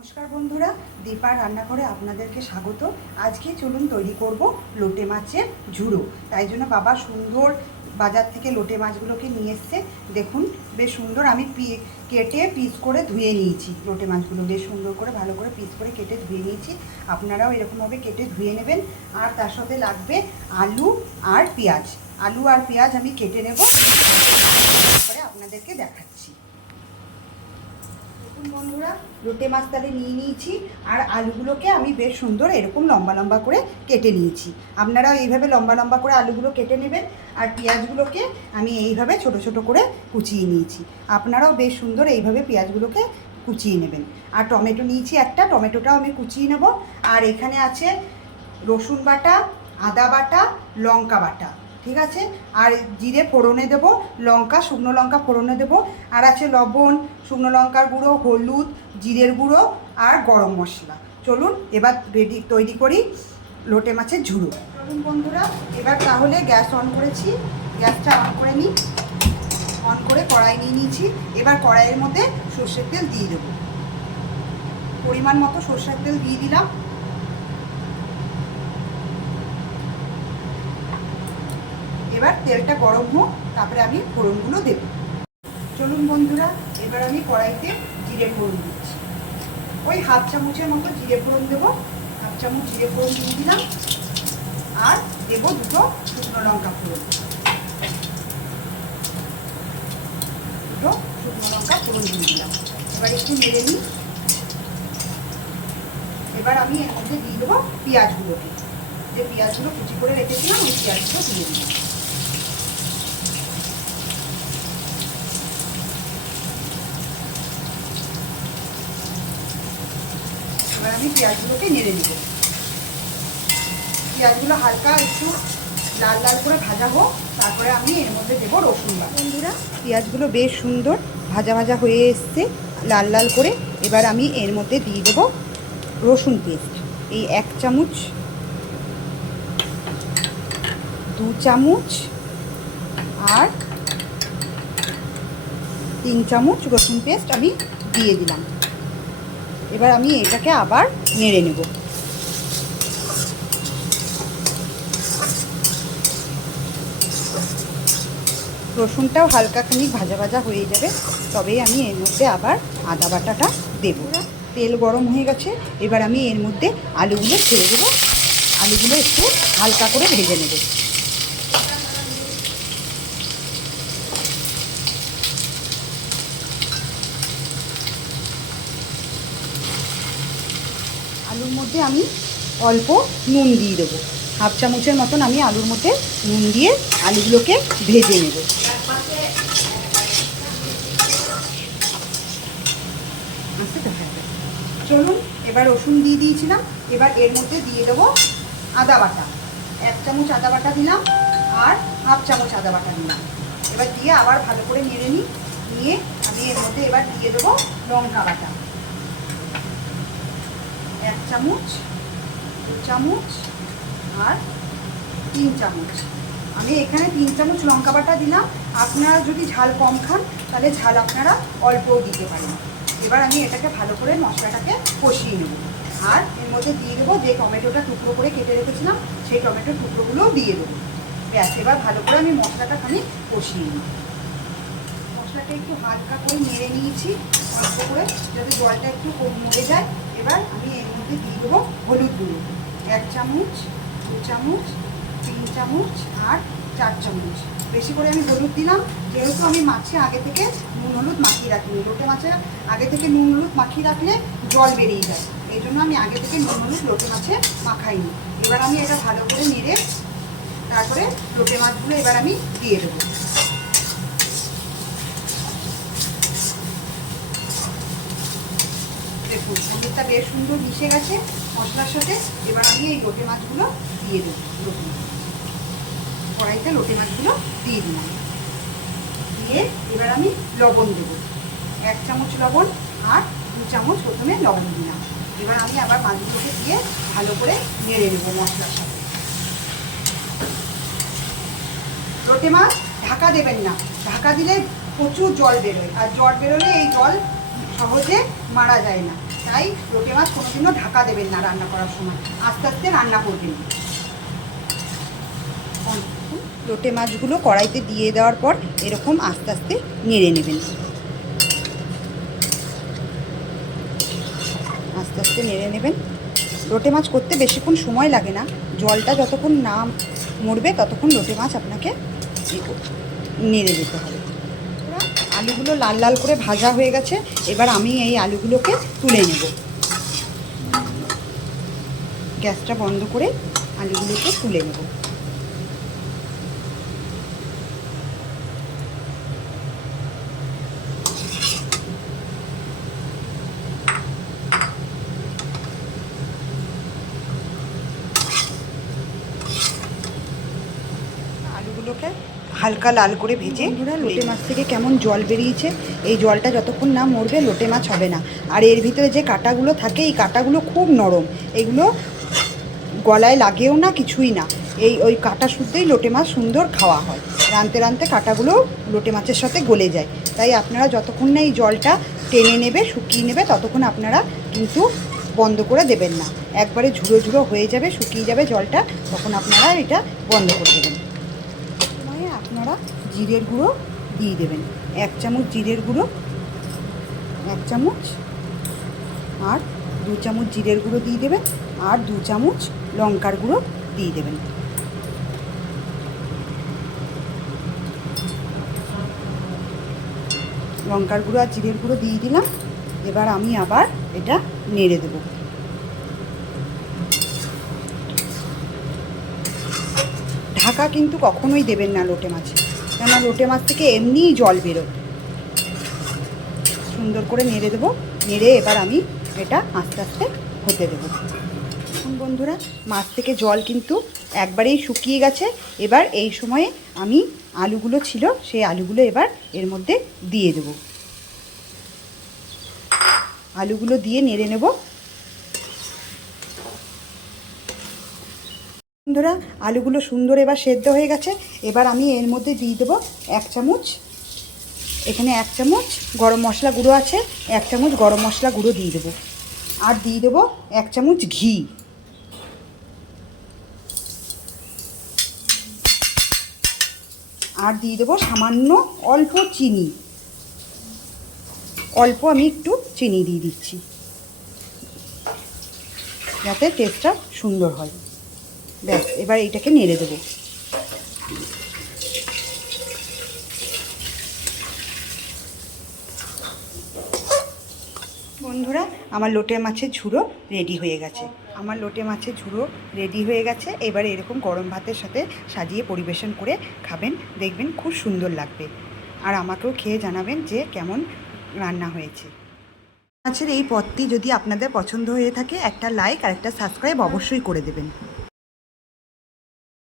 নমস্কার বন্ধুরা, দীপার রান্নাঘরে আপনাদেরকে স্বাগত। আজকে চলুন তৈরি করব লোটে মাছের ঝুড়ো। তাই জন্য বাবা সুন্দর বাজার থেকে লোটে মাছগুলোকে নিয়ে এসছে। দেখুন বেশ সুন্দর আমি কেটে পিস করে ধুয়ে নিয়েছি। লোটে মাছগুলো বেশ সুন্দর করে ভালো করে পিস করে কেটে ধুয়ে নিয়েছি। আপনারাও এরকমভাবে কেটে ধুয়ে নেবেন। আর তার সাথে লাগবে আলু আর পেঁয়াজ। আলু আর পেঁয়াজ আমি কেটে নেব, তারপরে আপনাদেরকে দেখাচ্ছি। বন্ধুরা, লোটে মাছ তাহলে নিয়ে নিয়েছি আর আলুগুলোকে আমি বেশ সুন্দর এরকম লম্বা লম্বা করে কেটে নিয়েছি। আপনারাও এইভাবে লম্বা লম্বা করে আলুগুলো কেটে নেবেন। আর পেঁয়াজগুলোকে আমি এইভাবে ছোট ছোট করে কুচিয়ে নিয়েছি। আপনারাও বেশ সুন্দর এইভাবে পেঁয়াজগুলোকে কুচিয়ে নেবেন। আর টমেটো নিয়েছি একটা, টমেটোটাও আমি কুচিয়ে নেব। আর এখানে আছে রসুন বাটা, আদা বাটা, লঙ্কা বাটা, ঠিক আছে। আর জিরে ফোড়নে দেব, লঙ্কা শুকনো লঙ্কা ফোড়নে দেব। আর আছে লবণ, শুকনো লঙ্কার গুঁড়ো, হলুদ, জিরের গুঁড়ো আর গরম মশলা। চলুন এবার তৈরি করি লোটে মাছের ঝুড়ো। চলুন বন্ধুরা, এবার তাহলে গ্যাস অন করেছি, গ্যাসটা অন করে নিই। অন করে কড়াই নিয়ে নিয়েছি। এবার কড়াইয়ের মধ্যে সর্ষের তেল দিয়ে দেবো। পরিমাণ মতো সর্ষের তেল দিয়ে দিলাম। এবার তেলটা গরম হোক, তারপরে আমি ফোড়নগুলো দেব। চলুন বন্ধুরা, এবার আমি কড়াইতে জিরে ফোড়ন দিচ্ছি। ওই হাফ চামচের মতো জিরে ফোড়ন দেবো। হাফ চামচ জিরে ফোড়ন দিয়ে দিলাম। আর দেবো দুটো শুকনো লঙ্কা ফোড়ন। দুটো শুকনো লঙ্কা ফোড়ন দিয়ে দিলাম। এবার একটু নেড়ে নিই। এবার আমি এর মধ্যে দিয়ে দেবো পেঁয়াজগুলোকে। যে পেঁয়াজগুলো কুচি করে রেখেছিলাম ওই পেঁয়াজগুলো দিয়ে দিলাম। এবার আমি পেঁয়াজগুলোকে নেড়ে নেব। পেঁয়াজগুলো হালকা একটু লাল লাল করে ভাজা হোক, তারপরে আমি এর মধ্যে দেবো রসুন বাটা। বন্ধুরা, পেঁয়াজগুলো বেশ সুন্দর ভাজা ভাজা হয়ে এসছে লাল লাল করে। এবার আমি এর মধ্যে দিয়ে দেবো রসুন পেস্ট। এই 1 চামচ, 2 চামচ আর 3 চামচ রসুন পেস্ট আমি দিয়ে দিলাম। এবার আমি এটাকে আবার নেড়ে নেব। রসুনটাও হালকা খানিক ভাজা ভাজা হয়ে যাবে, তবেই আমি এর মধ্যে আবার আদা বাটাটা দেবো। তেল গরম হয়ে গেছে। এবার আমি এর মধ্যে আলুগুলো ছেড়ে দেবো। আলুগুলো একটু হালকা করে ভেজে নেব। আলুর মধ্যে আমি অল্প নুন দিয়ে দেবো। হাফ চামচের মতন আমি আলুর মধ্যে নুন দিয়ে আলুগুলোকে ভেজে নেব। চলুন, এবার রসুন দিয়ে দিয়েছিলাম। এবার এর মধ্যে দিয়ে দেবো আদা বাটা। 1 চামচ আদা বাটা দিলাম আর হাফ চামচ আদা বাটা দিলাম। এবার দিয়ে আবার ভালো করে নেড়ে নিই। নিয়ে আমি এর মধ্যে এবার দিয়ে দেবো লঙ্কা বাটা। 1 চামচ, 2 চামচ আর 3 চামচ। আমি এখানে 3 চামচ লঙ্কা বাটা দিলাম। আপনারা যদি ঝাল কম খান তাহলে ঝাল আপনারা অল্পও দিতে পারেন। এবার আমি এটাকে ভালো করে মশলাটাকে কষিয়ে নেব। আর এর মধ্যে দিয়ে দেবো যে টমেটোটা টুকরো করে কেটে রেখেছিলাম, সেই টমেটোর টুকরোগুলোও দিয়ে দেবো। ব্যাস, এবার ভালো করে আমি মশলাটা খানিক কষিয়ে নিই। মশলাটা একটু হালকা করে নেড়ে নিয়েছি অল্প করে, যাতে জলটা একটু মরে যায়। এবার আমি এর মধ্যে দিয়ে দেবো হলুদ গুঁড়ো। 1 চামচ, 2 চামচ, 3 চামচ আর 4 চামচ। বেশি করে আমি হলুদ দিলাম, যেহেতু আমি মাছে আগে থেকে নুন হলুদ মাখিয়ে রাখিনি। লোটে মাছে আগে থেকে নুন হলুদ মাখিয়ে রাখলে জল বেরিয়ে যায়, এই জন্য আমি আগে থেকে নুন হলুদ লোটে মাছে মাখাইনি। এবার আমি এটা ভালো করে নেড়ে তারপরে লোটে মাছগুলো এবার আমি দিয়ে দেবো। দেখুন হলুদটা বেশ সুন্দর মিশে গেছে মশলার সাথে। এবার আমি এই লোটে মাছগুলো দিয়ে দেবো। কড়াইতে লোটে মাছগুলো দিয়ে দিলাম। দিয়ে এবার আমি লবণ দেবো। 1 চামচ লবণ আর 2 চামচ প্রথমে লবণ দিলাম। এবার আমি আবার মাছগুলোকে দিয়ে ভালো করে নেড়ে নেবো মশলার সাথে। লোটে মাছ ঢাকা দেবেন না, ঢাকা দিলে প্রচুর জল বেরোয়, আর জল বেরোলে এই জল সহজে মারা যায় না। তাই লোটে মাছ কোনোদিনও ঢাকা দেবেন না রান্না করার সময়, আস্তে আস্তে রান্না করবেন। লোটে মাছগুলো কড়াইতে দিয়ে দেওয়ার পর এরকম আস্তে আস্তে নেড়ে নেবেন, আস্তে আস্তে নেড়ে নেবেন। লোটে মাছ করতে বেশিক্ষণ সময় লাগে না, জলটা যতক্ষণ না মরবে ততক্ষণ লোটে মাছ আপনাকে নেড়ে দিতে হবে। আলুগুলো লাল লাল করে ভাজা হয়ে গেছে, এবার আমি এই আলুগুলোকে তুলে নেব। গ্যাসটা বন্ধ করে আলুগুলোকে তুলে নেব। আলুগুলোকে হালকা লাল করে ভেজে, লোটে মাছ থেকে কেমন জল বেরিয়েছে, এই জলটা যতক্ষণ না মরবে লোটে মাছ হবে না। আর এর ভিতরে যে কাঁটাগুলো থাকে, এই কাঁটাগুলো খুব নরম, এগুলো গলায় লাগেও না, কিছুই না। ওই কাঁটা শুদ্ধই লোটে মাছ সুন্দর খাওয়া হয়। রাঁধতে রাঁধতে কাঁটাগুলো লোটে মাছের সাথে গলে যায়। তাই আপনারা যতক্ষণ না এই জলটা টেনে নেবে, শুকিয়ে নেবে, ততক্ষণ আপনারা কিন্তু বন্ধ করে দেবেন না। একবারে ঝুড়ো ঝুড়ো হয়ে যাবে, শুকিয়ে যাবে জলটা, তখন আপনারা এটা বন্ধ করে দেবেন। সময়ে আপনারা জিরের গুঁড়ো দিয়ে দেবেন, 1 চামচ জিরের গুঁড়ো, 1 চামচ, আর 2 চামচ জিরের গুঁড়ো দিয়ে দেবেন, আর 2 চামচ লঙ্কার গুঁড়ো দিয়ে দেবেন। লঙ্কার গুঁড়ো আর জিরের গুঁড়ো দিয়ে দিলাম। এবার আমি আবার এটা নেড়ে দেব। ঢাকা কিন্তু কখনোই দেবেন না লোটে মাছে, কেননা লোটে মাছ থেকে এমনিই জল বেরোয়। সুন্দর করে নেড়ে দেবো। নেড়ে এবার আমি এটা আস্তে আস্তে হতে দেবো। এখন বন্ধুরা মাছ থেকে জল কিন্তু একবারেই শুকিয়ে গেছে। এবার এই সময়ে আমি আলুগুলো ছিল, সেই আলুগুলো এবার এর মধ্যে দিয়ে দেব। আলুগুলো দিয়ে নেড়ে নেব। বন্ধুরা আলুগুলো সুন্দর এবার সেদ্ধ হয়ে গেছে। এবার আমি এর মধ্যে দিয়ে দেবো 1 চামচ, এখানে 1 চামচ গরম মশলা গুঁড়ো আছে, 1 চামচ গরম মশলা গুঁড়ো দিয়ে দেবো। আর দিয়ে দেবো 1 চামচ ঘি। আর দিয়ে দেবো সামান্য অল্প চিনি, অল্প আমি একটু চিনি দিয়ে দিচ্ছি, যাতে টেস্টটা সুন্দর হয়। ব্যাস, এবার এইটাকে নেড়ে দেবো। বন্ধুরা আমার লোটে মাছের ঝুড়ো রেডি হয়ে গেছে। এবার এরকম গরম ভাতের সাথে সাজিয়ে পরিবেশন করে খাবেন, দেখবেন খুব সুন্দর লাগবে। আর আমাকেও খেয়ে জানাবেন যে কেমন রান্না হয়েছে। মাছের এই পদটি যদি আপনাদের পছন্দ হয়ে থাকে, একটা লাইক আর একটা সাবস্ক্রাইব অবশ্যই করে দেবেন।